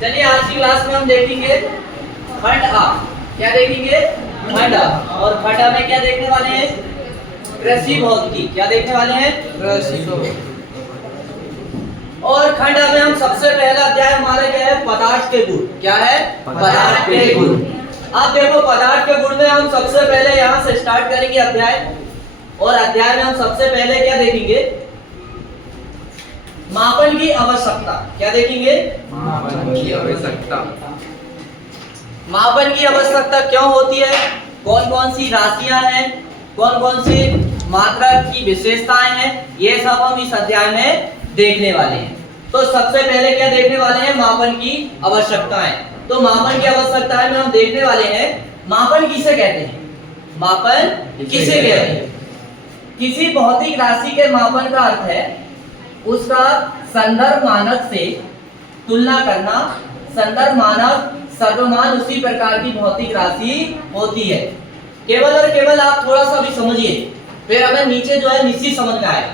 चलिए आज की क्लास में हम देखेंगे खंड आ। क्या देखेंगे? खंड आ। और खंड आ में क्या देखने वाले हैं? कृषि भौतिकी। क्या देखने वाले हैं? कृषि भौतिकी। और खंड आ में हम सबसे पहला अध्याय हमारे क्या है? पदार्थ के गुण। क्या है? पदार्थ के गुण। अब देखो पदार्थ के गुण में हम सबसे पहले यहाँ से स्टार्ट करेंगे अध्याय। और अध्याय में हम सबसे पहले क्या देखेंगे? मापन की आवश्यकता। क्या देखेंगे? मापन की आवश्यकता। मापन की आवश्यकता क्यों होती है? कौन कौन सी राशियां हैं, कौन कौन सी मात्रा की विशेषताएं हैं, ये सब हम इस अध्याय में देखने वाले हैं। तो सबसे पहले क्या देखने वाले हैं? मापन की आवश्यकताएं। तो मापन की आवश्यकताएं में हम देखने वाले हैं मापन किसे कहते हैं? मापन किसे कहते हैं? किसी भौतिक राशि के मापन का अर्थ है उसका संदर्भ मानक से तुलना करना। संदर्भ मानक सर्वमान उसी प्रकार की भौतिक राशि होती है। केवल और केवल आप थोड़ा सा भी समझिए, फिर हमें नीचे जो है निश्चित समझ में आएगा।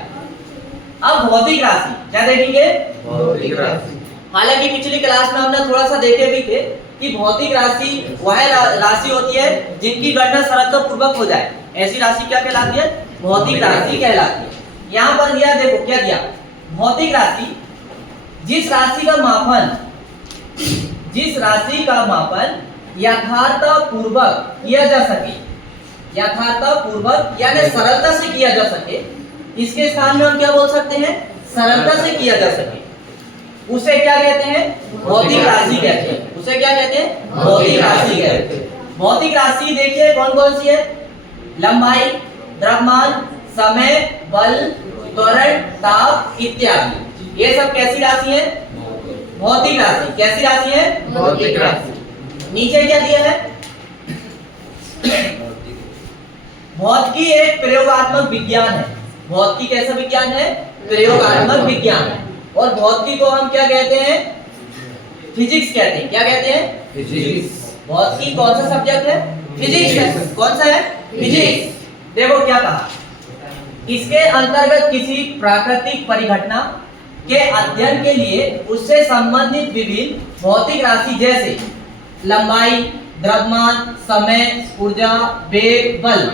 अब भौतिक राशि क्या देखेंगे? भौतिक राशि। हालांकि पिछली क्लास में हमने थोड़ा सा देखे भी थे कि भौतिक राशि वह राशि होती है जिनकी गणना सरलता पूर्वक हो जाए। ऐसी राशि क्या कहलाती है? भौतिक राशि कहलाती है। यहाँ पर दिया, देखो क्या दिया? भौतिक राशि जिस राशि का मापन यथार्थ पूर्वक किया जा सके, यथार्थ पूर्वक यानी सरलता से किया जा सके, इसके स्थान में हम क्या बोल सकते हैं? सरलता से किया जा सके, उसे क्या कहते हैं? भौतिक राशि कहते हैं। उसे क्या कहते हैं? भौतिक राशि कहते हैं। भौतिक राशि देखिए कौन कौन सी है? लंबाई, द्रव्यमान, समय, बल, त्वरण, ताप इत्यादि। ये सब कैसी राशि है? भौतिक राशि। कैसी राशि है? भौतिक राशि। नीचे क्या दिया है? भौतिकी एक प्रयोगात्मक विज्ञान है। भौतिकी कैसा विज्ञान है? प्रयोगात्मक विज्ञान है। और भौतिकी को हम क्या कहते हैं? फिजिक्स कहते हैं। क्या कहते हैं? फिजिक्स। भौतिकी कौन सा सब्जेक्ट है? फिजिक्स है। कौन सा है? फिजिक्स। देखो क्या कहा, इसके अंतर्गत किसी प्राकृतिक परिघटना के अध्ययन के लिए उससे संबंधित विभिन्न भौतिक राशि जैसे लंबाई, द्रव्यमान, समय, ऊर्जा, वेग, बल,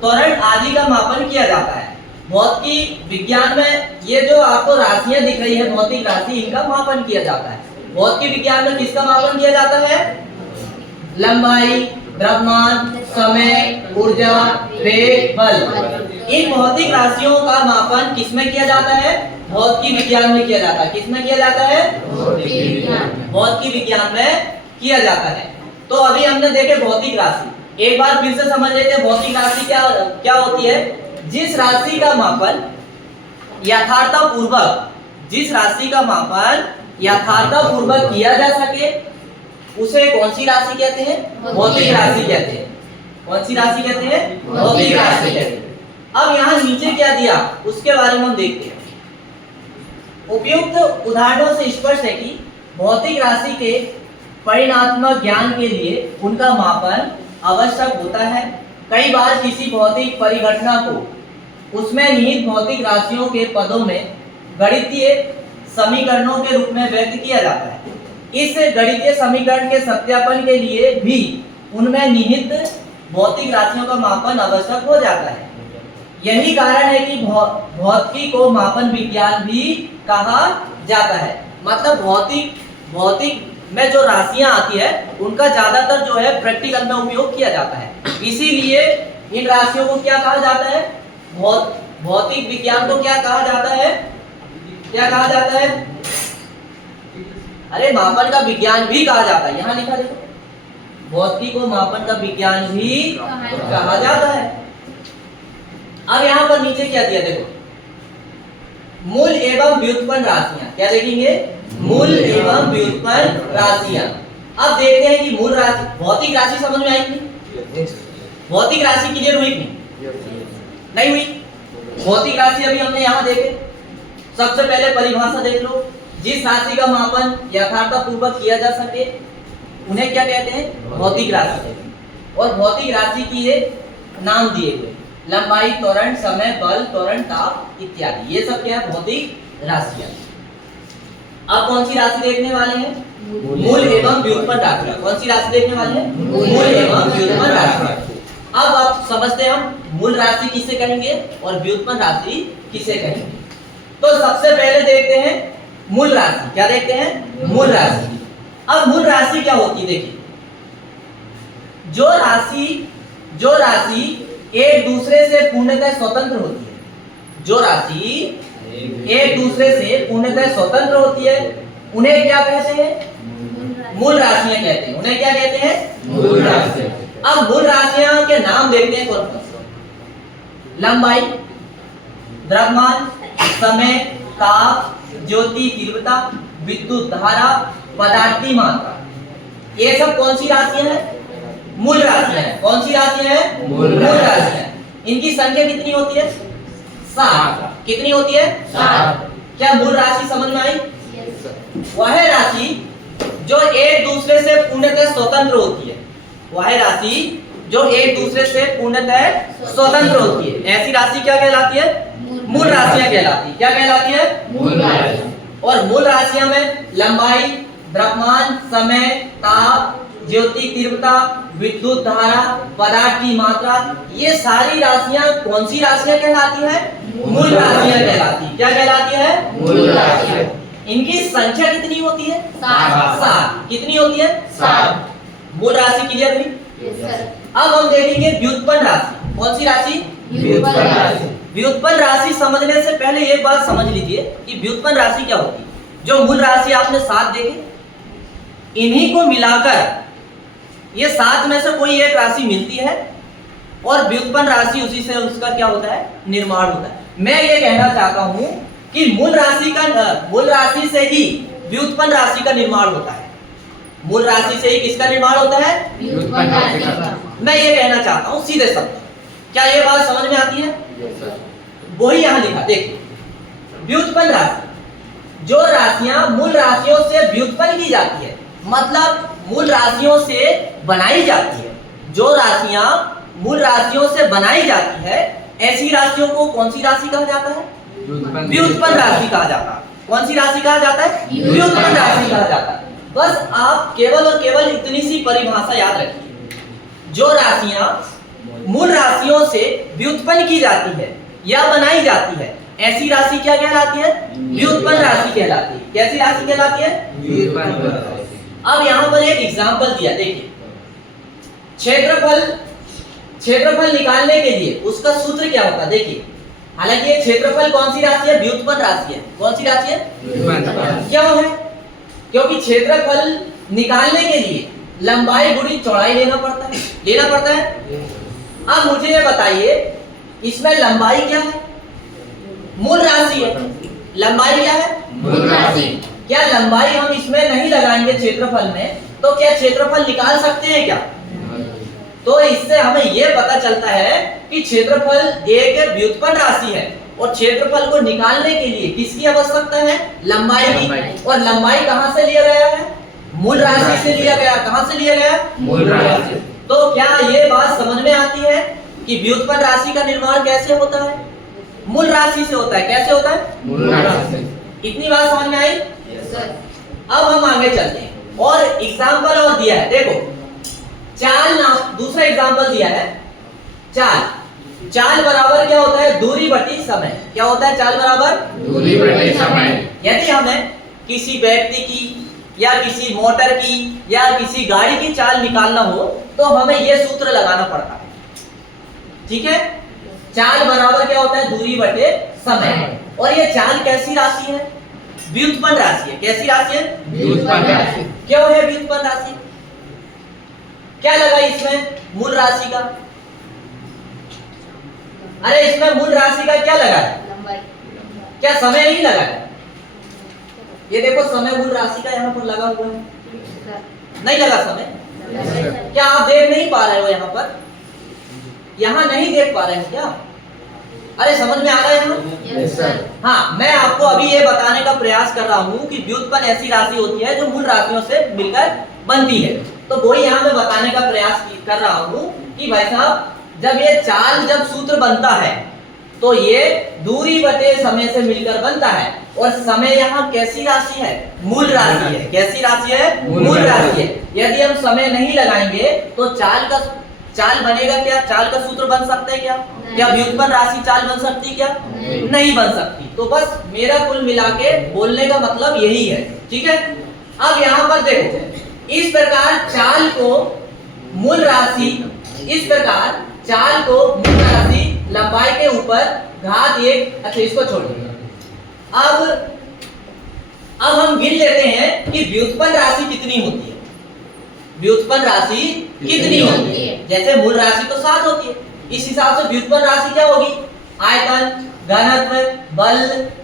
त्वरण आदि का मापन किया जाता है। भौतिकी विज्ञान में ये जो आपको राशियां दिख रही है भौतिक राशि, इनका मापन किया जाता है। भौतिकी विज्ञान में किसका मापन किया जाता है? लंबाई, द्रव्यमान, समय, ऊर्जा, वेग, बल। इन भौतिक राशियों का मापन किसमें किया जाता है? भौतिकी विज्ञान में किया जाता है। किसमें किया जाता है? भौतिकी विज्ञान में किया जाता है। तो अभी हमने देखे भौतिक राशि। एक बार फिर से समझ लेते हैं भौतिक राशि क्या होती है? जिस राशि का मापन यथार्थपूर्वक, जिस राशि का मापन यथार्थपूर्वक किया जा सके, उसे कौन सी राशि कहते हैं? भौतिक राशि कहते हैं। कौन सी राशि कहते हैं? भौतिक राशि कहते हैं। अब यहाँ नीचे क्या दिया उसके बारे में हम देखते हैं। उपयुक्त उदाहरणों से स्पष्ट है कि भौतिक राशि के परिणात्मक ज्ञान के लिए उनका मापन आवश्यक होता है। कई बार किसी भौतिक परिघटना को उसमें निहित भौतिक राशियों के पदों में गणितीय समीकरणों के रूप में व्यक्त किया जाता है। इस गणितीय समीकरण के सत्यापन के लिए भी उनमें निहित भौतिक राशियों का मापन आवश्यक हो जाता है। यही कारण है कि भौतिकी को मापन विज्ञान भी कहा जाता है। मतलब भौतिक में जो राशियां आती है उनका ज्यादातर जो है प्रैक्टिकल में उपयोग किया जाता है। इसीलिए इन राशियों को क्या कहा जाता है? भौतिक विज्ञान को क्या कहा जाता है? क्या कहा जाता है? अरे मापन का विज्ञान भी कहा जाता है। यहाँ लिखा देखो, भौतिकी को मापन का विज्ञान भी कहा जाता है। अब यहाँ पर नीचे क्या दिया देखो, मूल एवं व्युत्पन्न राशियां। क्या देखेंगे? मूल एवं व्युत्पन्न राशियां। अब देखते हैं कि मूल राशि, भौतिक राशि समझ में आई नहीं? भौतिक राशि क्लियर हुई नहीं हुई? भौतिक राशि अभी हमने यहाँ देखे। सबसे पहले परिभाषा देख लो। जिस राशि का मापन यथार्थपूर्वक किया जा सके उन्हें क्या कहते हैं? भौतिक राशि। और भौतिक राशि की ये नाम दिए हुए। लंबाई, त्वरण, समय, बल, त्वरण, ताप इत्यादि, ये सब क्या है? भौतिक राशियां। अब कौन सी राशि देखने वाले हैं? मूल एवं व्युत्पन्न राशि। कौन सी राशि देखने वाले हैं? मूल एवं व्युत्पन्न राशि। अब आप समझते हैं हम मूल राशि किसे कहेंगे और व्युत्पन्न राशि किसे कहेंगे। तो सबसे पहले देखते हैं मूल राशि। क्या देखते हैं? मूल राशि। अब मूल राशि क्या होती है? देखिए, जो राशि एक दूसरे से पूर्णतः स्वतंत्र होती है, जो राशि एक दूसरे से पूर्णतः स्वतंत्र होती है, उन्हें क्या कहते हैं? मूल राशियां कहते हैं। उन्हें क्या कहते हैं? मूल राशि। अब मूल राशियां के नाम देखते हैं कौन कौन से। लंबाई, द्रव्यमान, समय, ताप, ज्योति तीव्रता, विद्युत धारा, पदार्थीय मात्रा, ये सब कौन सी राशियां हैं? मूल राशियां हैं। कौन सी राशियां हैं? मूल राशियां। इनकी संख्या कितनी होती है? 7। कितनी होती है? 7। क्या मूल राशि समझ में आई? वह राशि जो एक दूसरे से पूर्णतः स्वतंत्र होती है, वह राशि जो एक दूसरे से पूर्णतः स्वतंत्र होती है, ऐसी राशि क्या कहलाती है? मूल राशियां कहलाती है। क्या कहलाती है? मूल राशि। और मूल राशियां में लंबाई, द्रव्यमान, समय, ताप, ज्योति तीव्रता, विद्युत धारा, पदार्थ की मात्रा, ये सारी राशियां कौन सी राशियां कहलाती है? मूल राशियां कहलाती है। क्या कहलाती है? मूल राशि। इनकी संख्या कितनी होती है? 7। 7। कितनी होती है? 7। मूल राशि क्लियर हुई? अब हम देखेंगे व्युत्पन्न राशि। कौन सी राशि? व्युत्पन्न राशि। व्युत्पन्न राशि समझने से पहले एक बात समझ लीजिए कि व्युत्पन्न राशि क्या होती है। जो मूल राशि आपने 7 देखे, इन्हीं को मिलाकर ये 7 में से कोई एक राशि मिलती है और व्युत्पन्न राशि उसी से उसका क्या होता है? निर्माण होता है। मैं ये कहना चाहता हूं कि मूल राशि से ही व्युत्पन्न राशि का निर्माण होता है। मूल राशि से ही किसका निर्माण होता है? व्युत्पन्न राशि का। मैं ये कहना चाहता हूं सीधे शब्द। क्या ये बात समझ में आती है? वही यहां लिखा, देखिए, व्युत्पन्न राशि, जो राशियां मूल राशियों से व्युत्पन्न की जाती है, मतलब मूल राशियों से बनाई जाती है, जो राशियां मूल राशियों से बनाई जाती है, ऐसी राशियों को कौन सी राशि कहा जाता है? व्युत्पन्न राशि कहा जाता है। कौन सी राशि कहा जाता है? व्युत्पन्न राशि कहा जाता है। बस आप केवल और केवल इतनी सी परिभाषा याद रखिए, जो राशियां मूल राशियों से व्युत्पन्न की जाती है या बनाई जाती है, ऐसी राशि क्या कहलाती है? व्युत्पन्न राशि कहलाती है। कैसी राशि कहलाती है? व्युत्पन्न राशि। अब यहाँ पर एक एग्जाम्पल दिया, देखिए, क्षेत्रफल निकालने के लिए उसका सूत्र क्या होता है? देखिए, हालांकि ये क्षेत्रफल कौन सी राशि है? व्युत्पन्न राशि है। कौन सी राशि है? व्युत्पन्न राशि। क्यों है? क्योंकि क्षेत्रफल निकालने के लिए लंबाई गुणी चौड़ाई लेना पड़ता है। अब मुझे ये बताइए, इसमें लंबाई क्या है? मूल राशि है। लंबाई क्या है? मूल राशि। क्या लंबाई हम इसमें नहीं लगाएंगे क्षेत्रफल में, तो क्या क्षेत्रफल निकाल सकते हैं क्या? तो इससे हमें यह पता चलता है कि क्षेत्रफल एक व्युत्पन्न राशि है और क्षेत्रफल को निकालने के लिए किसकी आवश्यकता है? लंबाई की। और लंबाई कहां से लिया गया है? मूल राशि से लिया गया। कहां से लिया गया? मूल राशि। तो क्या ये बात समझ में आती है कि व्युत्पन्न राशि का निर्माण कैसे होता है? मूल राशि से होता है। कैसे होता है? मूल राशि। इतनी बात समझ में आई? अब हम आगे चलते हैं और एग्जाम्पल और दिया है, देखो, चाल नाम, दूसरा एग्जाम्पल दिया है, चाल बराबर क्या होता है? दूरी बटी समय। क्या होता है? चाल बराबर दूरी बटे समय। यदि हमें किसी व्यक्ति की या किसी मोटर की या किसी गाड़ी की चाल निकालना हो तो हमें यह सूत्र लगाना पड़ता है। ठीक है? चाल बराबर क्या होता है? दूरी बटे समय। और ये चाल कैसी राशि है? व्युत्पन्न राशि है। कैसी राशि है? व्युत्पन्न राशि। क्यों है व्युत्पन्न राशि? क्या लगा इसमें मूल राशि का? अरे इसमें मूल राशि का क्या लगा है? क्या समय नहीं लगा है? ये देखो, समय मूल राशि का यहाँ पर लगा हुआ है। नहीं लगा समय? क्या आप देख नहीं पा रहे हो? यहाँ पर यहाँ नहीं देख पा रहे हो क्या? अरे समझ में आ रहा है ना? हाँ, मैं आपको अभी ये बताने का प्रयास कर रहा हूँ कि व्युत्पन्न ऐसी राशि होती है जो मूल राशियों से मिलकर बनती है। तो वही यहाँ मैं बताने का प्रयास कर रहा हूँ कि भाई साहब, जब ये चाल जब सूत्र बनता है तो ये दूरी बटे समय से मिलकर बनता है। और समय यहाँ कैसी राशि है? मूल राशि है। कैसी राशि है? मूल राशि है। यदि हम समय नहीं लगाएंगे तो चाल बनेगा क्या? चाल का सूत्र बन सकता है क्या? क्या व्युत्पन्न राशि चाल बन सकती है क्या? नहीं बन सकती। तो बस मेरा कुल मिला के बोलने का मतलब यही है। ठीक है, अब यहाँ पर देखो, इस प्रकार चाल को मूल राशि, इस प्रकार चाल को मूल राशि लंबाई के ऊपर घात 1, अच्छा इसको छोड़ दीजिए। अब हम गिन लेते हैं कि व्युत्पन्न राशि कितनी होती है। व्युत्पन्न राशि कितनी होती है? जैसे मूल राशि तो 7 होती है, इस हिसाब से व्युत्पन्न राशि क्या होगी? आयतन, घनत्व, बल,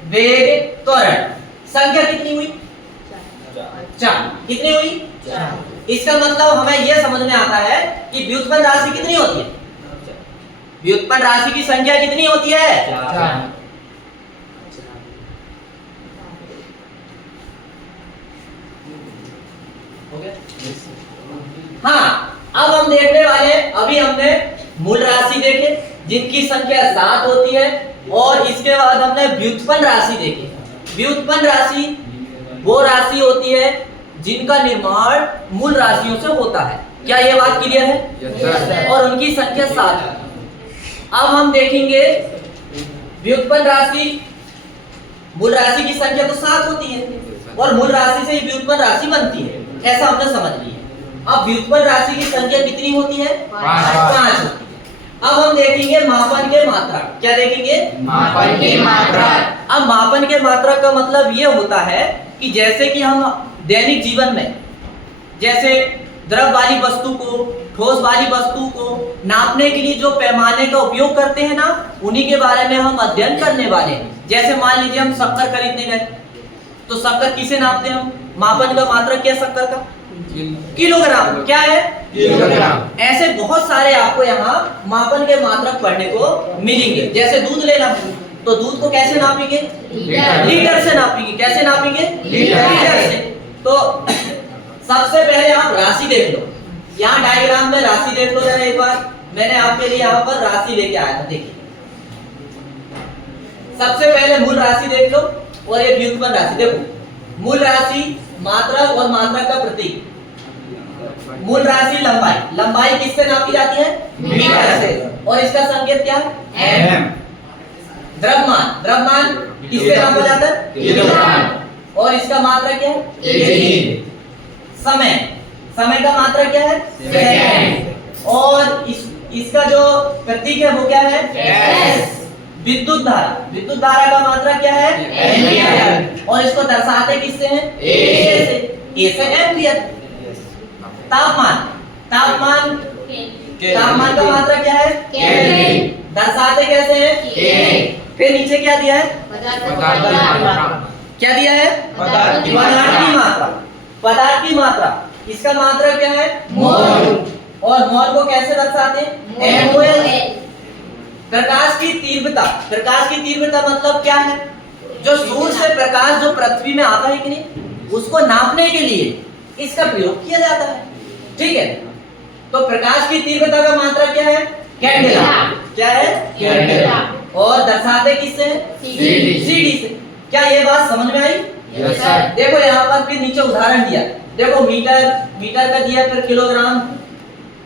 वेग, त्वरण। संख्या कितनी हुई? 4। कितनी हुई? 4। इसका मतलब हमें यह समझ में आता है कि व्युत्पन्न राशि कितनी होती है। व्युत्पन्न राशि की संख्या कितनी होती है? 4। हाँ, अब हम देखने वाले, अभी हमने मूल राशि देखे जिनकी संख्या 7 होती है, और इसके बाद हमने व्युत्पन्न राशि देखी। व्युत्पन्न राशि वो राशि होती है जिनका निर्माण मूल राशियों से होता है। क्या ये बात क्लियर है? और उनकी संख्या 7 है। अब हम देखेंगे व्युत्पन्न राशि, मूल राशि की संख्या तो 7 होती है और मूल राशि से ही व्युत्पन्न राशि बनती है, ऐसा हमने समझ लिया। अब व्युत्पन्न राशि की संख्या कितनी होती है? 5 होती है। अब हम देखेंगे मापन के मात्रा। क्या देखेंगे? मापन के मात्रा। अब मापन के मात्रा का मतलब ये होता है कि जैसे कि हम दैनिक जीवन में जैसे द्रव वाली वस्तु को, ठोस वाली वस्तु को नापने के लिए जो पैमाने का उपयोग करते हैं ना, उन्हीं के बारे में हम अध्ययन करने वाले हैं। जैसे मान लीजिए हम शक्कर खरीदने गए, तो शक्कर किसे नापते हैं हम? मापन का मात्रा क्या शक्कर का? किलोग्राम। क्या है? किलोग्राम। ऐसे बहुत सारे आपको यहाँ मापन के मात्रक पढ़ने को मिलेंगे। जैसे दूध लेना, तो दूध को कैसे नापेंगे? लीटर से नापेंगे। कैसे नापेंगे? लीटर से। तो सबसे पहले आप राशि देख लो, यहाँ डायग्राम में राशि देख लो जरा एक बार। मैंने आपके लिए यहाँ पर राशि लेके आया था, देखिए। सबसे पहले मूल राशि देख लो और ये व्युत्पन्न राशि देखो। मूल राशि मात्रक और मात्रक का प्रतीक। मूल राशि लंबाई, लंबाई किससे नापी जाती है? मीटर से। और इसका संकेत क्या है? एम। द्रव्यमान, द्रव्यमान किससे नापा जाता है? किलोग्राम। और इसका मात्रक क्या है? केजी। समय, समय का मात्रक क्या है? सेकंड। और इसका जो प्रतीक है वो क्या है? एस। विद्युत धारा, विद्युत धारा का मात्रा क्या है? एम्पियर। और इसको दर्शाते किससे हैं? ए से। ए से एम्पियर। तापमान, तापमान, तापमान का मात्रा क्या है? केल्विन। दर्शाते कैसे हैं? के। फिर नीचे क्या दिया है? क्या दिया है? पदार्थ की मात्रा। पदार्थ की मात्रा, इसका मात्रा क्या है? मोल। और मोल को कैसे दर्शाते हैं? MOL। प्रकाश की तीव्रता, प्रकाश की तीव्रता मतलब क्या है? जो सूर्य से प्रकाश जो पृथ्वी में आता है कि नहीं, उसको नापने के लिए इसका प्रयोग किया जाता है। ठीक है, तो प्रकाश की तीव्रता का मात्रा क्या है? कैंडेला। क्या है? कैंडेला। और दर्शाते किससे? CD से। क्या ये बात समझ में आई? Yes sir. देखो यहाँ पर फिर नीचे उदाहरण दिया, देखो मीटर, मीटर का दिया, फिर किलोग्राम,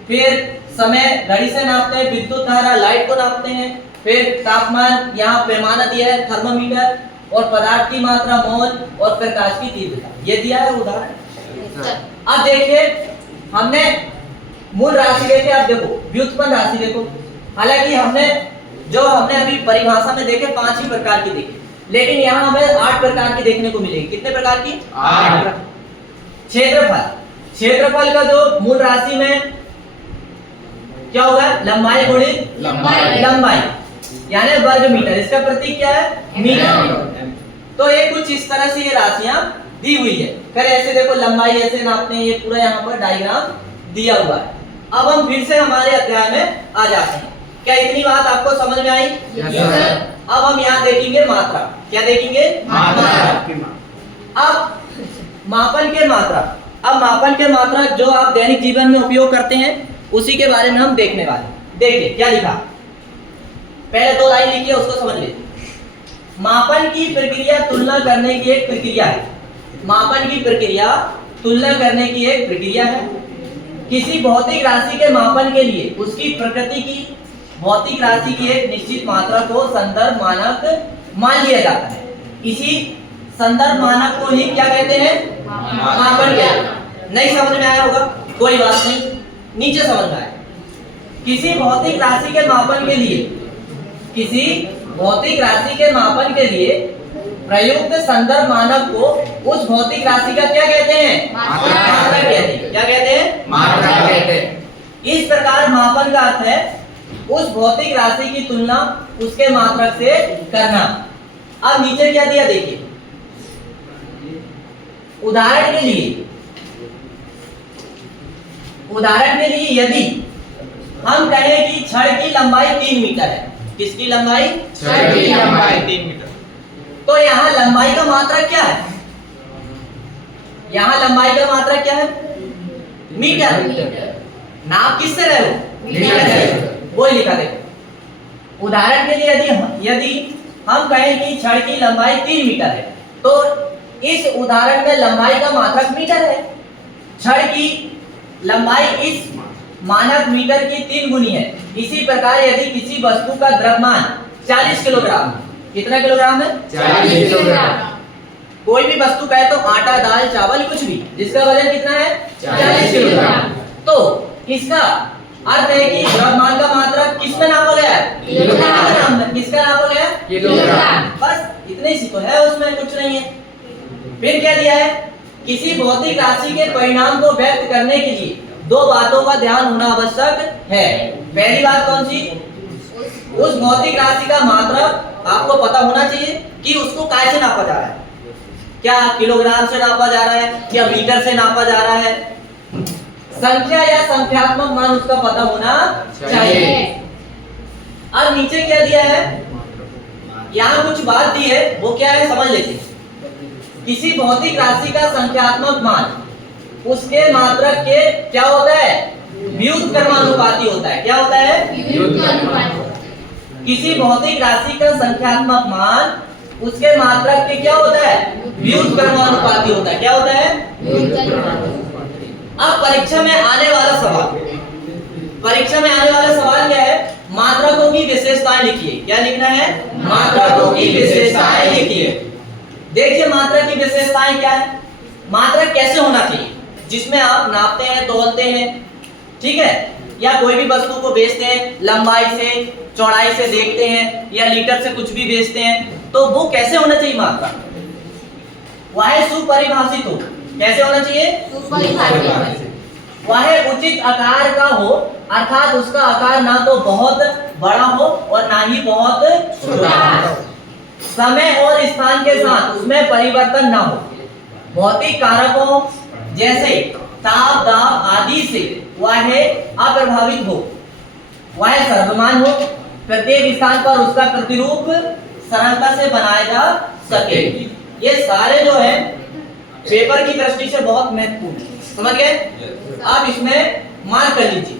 फिर समय घड़ी से नापते हैं, विद्युत धारा लाइट को नापते हैं, फिर तापमान यहाँ पैमाना दिया है थर्मामीटर, और पदार्थ की मात्रा मोल, और प्रकाश की तीव्रता, ये दिया है उदाहरण। अब देखिए हमने मूल राशि देखे, अब देखो व्युत्पन्न राशि देखो। हालांकि हमने अभी परिभाषा में देखे 5 ही प्रकार की देखे, लेकिन यहाँ हमें 8 प्रकार की देखने को मिलेगी। कितने प्रकार की? 8। क्षेत्रफल, क्षेत्रफल का जो मूल राशि में क्या होगा? लंबाई गुणित लंबाई, यानी वर्ग मीटर। इसका प्रतीक क्या है? मीटर। तो ये कुछ इस तरह से ये राशियां दी हुई है। फिर ऐसे देखो लंबाई ऐसे नापते हैं, ये पूरा यहाँ पर डायग्राम दिया हुआ है। अब हम फिर से हमारे अध्याय में आ जाते हैं। क्या इतनी बात आपको समझ में आई? Yes sir. अब हम यहाँ देखेंगे मात्रा। क्या देखेंगे? मात्रा। अब मापन के मात्रा, अब मापन के मात्रा जो आप दैनिक जीवन में उपयोग करते हैं उसी के बारे में हम देखने वाले हैं। देखिए क्या लिखा, पहले 2 लाइन लिखी है उसको समझ लीजिए। मापन की प्रक्रिया तुलना करने की एक प्रक्रिया है। मापन की प्रक्रिया तुलना करने की एक प्रक्रिया है। किसी भौतिक राशि के मापन के लिए उसकी प्रकृति की भौतिक राशि की एक निश्चित मात्रा को संदर्भ मानक मान लिया जाता है। इसी संदर्भ मानक को ही क्या कहते हैं? मापन कहते हैं। नहीं समझ में आया होगा, कोई बात नहीं, नीचे समझ में आया। किसी भौतिक राशि के मापन के लिए, किसी भौतिक राशि के मापन के लिए प्रयुक्त संदर्भ मानक को उस भौतिक राशि का क्या कहते हैं? मात्रक कहते हैं। क्या कहते हैं? मात्रक कहते हैं। इस प्रकार मापन का अर्थ है उस भौतिक राशि की तुलना उसके मात्रक से करना। अब नीचे क्या दिया देखिए, उदाहरण के लिए यदि हम कहें कि छड़ की लंबाई 3 मीटर है। किसकी लंबाई? छड़ की लंबाई 3 मीटर। तो यहाँ लंबाई का मात्रक क्या है? यहाँ लंबाई का मात्रक क्या है? मीटर। नाप किससे रहे हो? मीटर से। वो लिखा देखो, उदाहरण के लिए यदि हम कहें कि छड़ की लंबाई 3 मीटर है, तो इस उदाहरण में लंबाई का मात्रक मीटर है। छड़ की लंबाई इस मानक मीटर की 3 गुनी है। इसी प्रकार यदि किसी वस्तु का द्रव्यमान 40 किलोग्राम, कितना किलोग्राम है? 40 किलोग्राम। कोई भी वस्तु कहे तो आटा, दाल, चावल, कुछ भी, जिसका वजन कितना है? 40 किलोग्राम। तो इसका अर्थ है कि द्रव्यमान का मात्रक किसमें नापा गया है? किलोग्राम में। किसका नापा गया? किलोग्राम। बस इतने सी तो है, उसमें कुछ नहीं है। फिर क्या दिया है? किसी भौतिक राशि के परिणाम को व्यक्त करने के लिए 2 बातों का ध्यान होना आवश्यक है। पहली बात कौन सी? उस भौतिक राशि का मात्रक आपको पता होना चाहिए कि उसको काय से नापा जा रहा है। क्या किलोग्राम से नापा जा रहा है या मीटर से नापा जा रहा है? संख्या या संख्यात्मक मान उसका पता होना चाहिए। अब नीचे क्या दिया है? यहाँ कुछ बात दी है, वो क्या है समझ लेते हैं। किसी भौतिक राशि का संख्यात्मक मान उसके मात्रक के क्या होता है? व्युत्क्रमानुपाती होता है। क्या होता है? किसी भौतिक राशि का संख्यात्मक मान उसके मात्रक के क्या होता है? व्युत्क्रमानुपाती होता है। क्या होता है? अब परीक्षा में आने वाला सवाल क्या है? मात्रकों की विशेषताएं लिखिए। क्या लिखना है? मात्रकों की विशेषताएं लिखिए। देखिए मात्रक की विशेषताएं क्या है। मात्रक कैसे होना चाहिए? जिसमें आप नापते हैं, तौलते हैं, ठीक है, या कोई भी वस्तु को बेचते हैं, लंबाई से, चौड़ाई से देखते हैं, या लीटर से कुछ भी बेचते हैं, तो वो कैसे होना चाहिए? मात्रा वह सुपरिभाषित हो। कैसे होना चाहिए? वह उचित आकार का हो, अर्थात उसका आकार ना तो बहुत बड़ा हो और ना ही बहुत छोटा। समय और स्थान के साथ उसमें परिवर्तन ना हो। भौतिक कारकों जैसे ताप, दाब आदि से वह अप्रभावित हो। वह सर्वमान हो। प्रत्येक स्थान पर उसका प्रतिरूप सरलता से बनाया जा सके। ये सारे जो है पेपर की दृष्टि से बहुत महत्वपूर्ण है। समझ गए? आप इसमें मार्क कर लीजिए।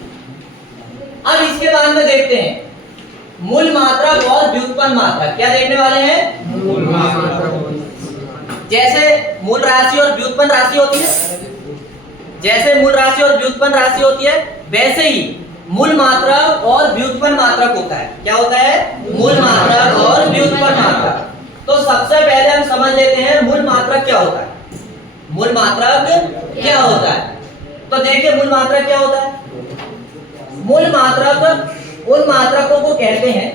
अब इसके बाद में देखते हैं मूल मात्रक और व्युत्पन्न मात्रक। क्या देखने वाले हैं? मूल मात्रक। जैसे मूल राशि और व्युत्पन्न राशि होती है, जैसे मूल राशि और व्युत्पन्न राशि होती है, वैसे ही मूल मात्रक और व्युत्पन्न मात्रक होता है। क्या होता है? मूल मात्रक और व्युत्पन्न मात्रक। तो सबसे पहले हम समझ लेते हैं मूल मात्रक क्या होता है। मूल मात्रक क्या होता है? तो देखिए मूल मात्रक क्या होता है। मूल मात्रक उन मात्रकों को कहते हैं,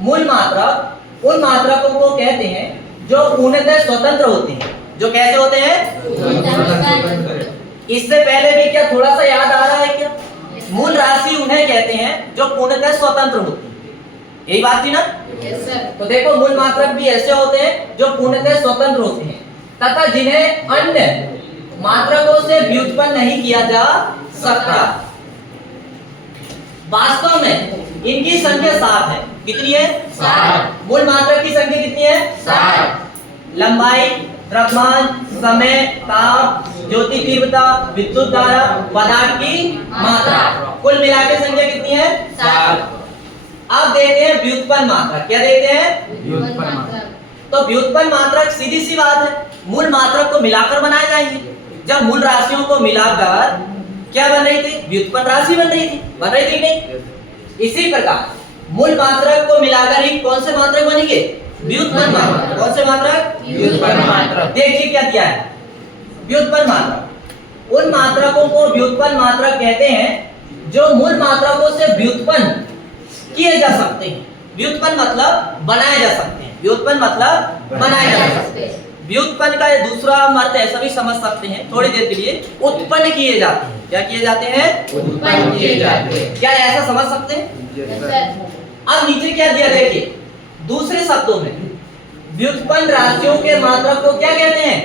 मूल मात्रक उन मात्रकों को कहते हैं जो पूर्णतः स्वतंत्र होते हैं। जो कैसे होते हैं? इससे पहले भी क्या थोड़ा सा याद आ रहा है क्या? मूल राशि उन्हें कहते हैं जो पूर्णतः स्वतंत्र होती है। यही बात थी ना? तो देखो मूल मात्रक भी ऐसे होते हैं जो पूर्णतः स्वतंत्र होते हैं तथा जिन्हें अन्य मात्रकों से व्युत्पन्न नहीं किया जा सकता। वास्तव में इनकी संख्या 7 है। कितनी है? 7। मूल मात्रक की संख्या कितनी है? 7। लंबाई द्रव्यमान, समय, ताप, ज्योति तीव्रता, विद्युत धारा, पदार्थ की मात्रा। कुल मिला के संख्या कितनी है? 7। अब देखते हैं व्युत्पन्न मात्रक। क्या देखते हैं? व्युत्पन्न मात्रक। तो व्युत्पन्न मात्रक सीधी सी बात है, मूल मात्रक को मिलाकर बनाए जाएंगे। जब मूल राशियों को मिलाकर क्या बन रही थी? व्युत्पन्न राशि बन रही थी। बन रही थी कि नहीं? इसी प्रकार मूल मात्रक को मिलाकर ही कौन से मात्रक बनेंगे? व्युत्पन्न मात्रक। कौन से मात्रक? व्युत्पन्न मात्रक। देखिए क्या दिया है, व्युत्पन्न मात्रक। उन मात्रकों को व्युत्पन्न मात्रक कहते हैं जो मूल मात्रकों से व्युत्पन्न किए जा सकते हैं। व्युत्पन्न मतलब बनाए जा सकते हैं। व्युत्पन्न मतलब बनाए जा सकते हैं। व्युत्पन्न का ये दूसरा अर्थ ऐसा भी समझ सकते हैं थोड़ी देर के लिए, उत्पन्न किए जाते हैं। क्या किए जाते हैं? उत्पन्न किए जाते हैं। क्या ऐसा समझ सकते हैं? अब नीचे क्या दिया देखिए, दूसरे शब्दों में व्युत्पन्न राशियों के मात्रक को क्या कहते हैं?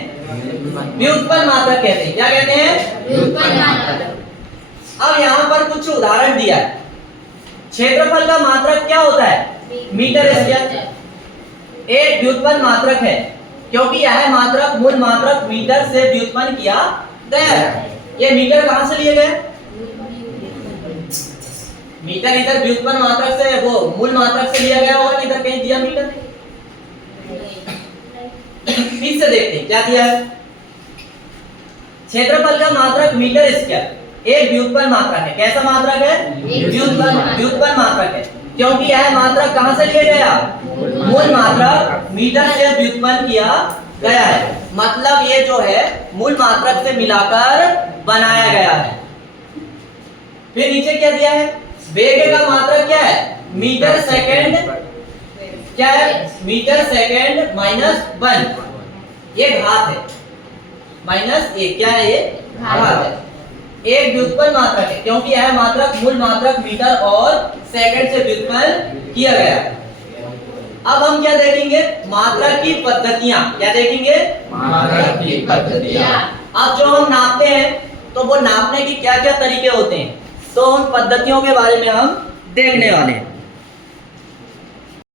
व्युत्पन्न मात्रक कहते हैं। क्या कहते हैं? व्युत्पन्न मात्रक। अब यहाँ पर कुछ उदाहरण दिया है। क्षेत्रफल का मात्रक क्या होता है? Metre square. एक व्युत्पन्न मात्रक है क्योंकि यह मात्रक मूल मात्रक मीटर से व्युत्पन्न किया गया है। ये मीटर कहां से लिए गए? मीटर इधर व्युत्पन्न मात्रक से, वो मूल मात्रक से लिया गया होगा, इधर कहीं दिया मीटर? फिर से देखते हैं क्या दिया है। क्षेत्रफल का मात्रक मीटर स्क्वायर एक व्युत्पन्न मात्रक है। कैसा मात्रक है? व्युत्पन्न मात्रक है क्योंकि यह मात्रक कहां से लिया गया? मूल मात्रक मीटर से व्युत्पन्न किया गया है। मतलब ये जो है मूल मात्रक से मिलाकर बनाया गया है। फिर नीचे क्या दिया है? वेग का मात्रक क्या है? Metre second. क्या है? Metre second minus 1। ये घात है, माइनस 1। क्या है? ये घात है। एक व्युत्पन्न मात्रक है क्योंकि यह मात्रक मूल मात्रक मीटर और सेकंड से व्युत्पन्न किया गया है। अब हम क्या देखेंगे? मात्रक की पद्धतियां। क्या देखेंगे? मात्रक की पद्धतियां। अब जो हम नापते हैं तो वो नापने की क्या क्या तरीके होते हैं, तो उन पद्धतियों के बारे में हम देखने वाले हैं।